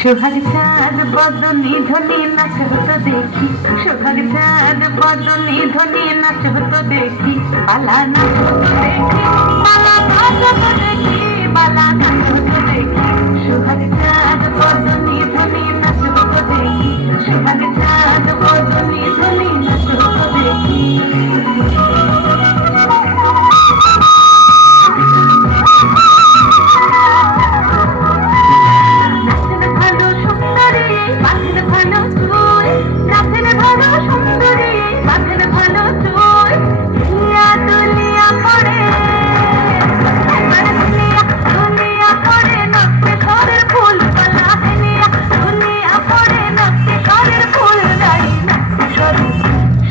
সোহাগ চাঁদ বদনি ধনি নাচ হতো দেখি, সোহাগ চাঁদ বদনি ধনি নাচ হতো দেখি, বালা নাচ হতো দেখি, বালা নাচ হতো দেখি, বালা নাচ হতো দেখি। সোহাগ চাঁদ বদনি ধনি নাচ হতো দেখি, সোহাগ চাঁদ বদনি ধনি নাচ হতো দেখি।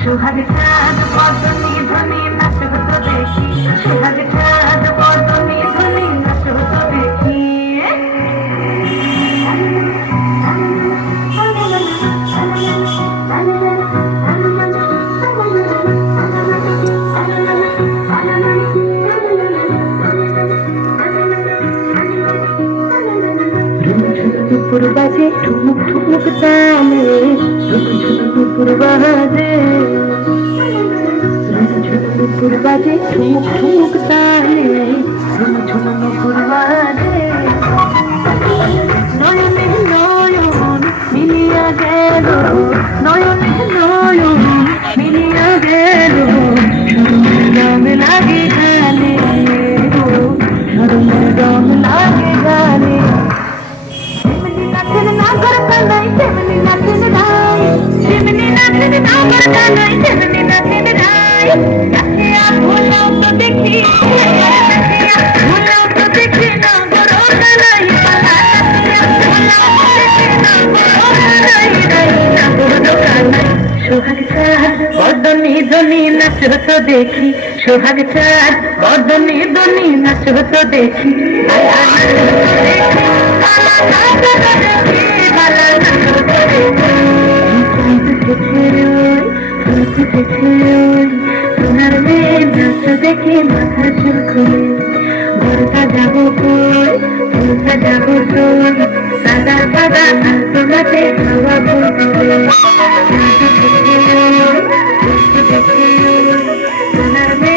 সোহাগ চাঁদ বদনি ধনি নাচ হতো দেখি, সোহাগ চাঁদ বদনি ধনি নাচ হতো দেখি। দুপুর বাজে ঠুমুক ঠুমুক তালে, দুপুর বাজে দুপুর বাজে ঠুমুক ঠুমুক তালে, দুপুর বাজে। নয়নে নয়ন মিলিয়া গেল, নয়নে নয়ন মিলিয়া গেল, রং লাগে গানে, রং লাগে গানে। নাগর কানাই তেমনি নাচেন রাই, তেমনি নাচেন নাগর কানাই তেমনি নাচেন রাই। নাচিয়া ভুলাও তো দেখি, ভুলাও তো দেখি নাগর কানাই পালা, ভুলাও তো দেখি নাগর কানাই রাই, নাগর কানাই। সোহাগ চাঁদ বদনি ধনি নাচ হতো দেখি, সোহাগ চাঁদ বদনি ধনি নাচ হতো দেখি, সোনার মেয়ে নাচ দেখে মাথা চুল খুলে, ভোরটা যাবো কই, ভোরটা যাবো তোর, সাদা সাদা তোমাতে খাওয়া ফুল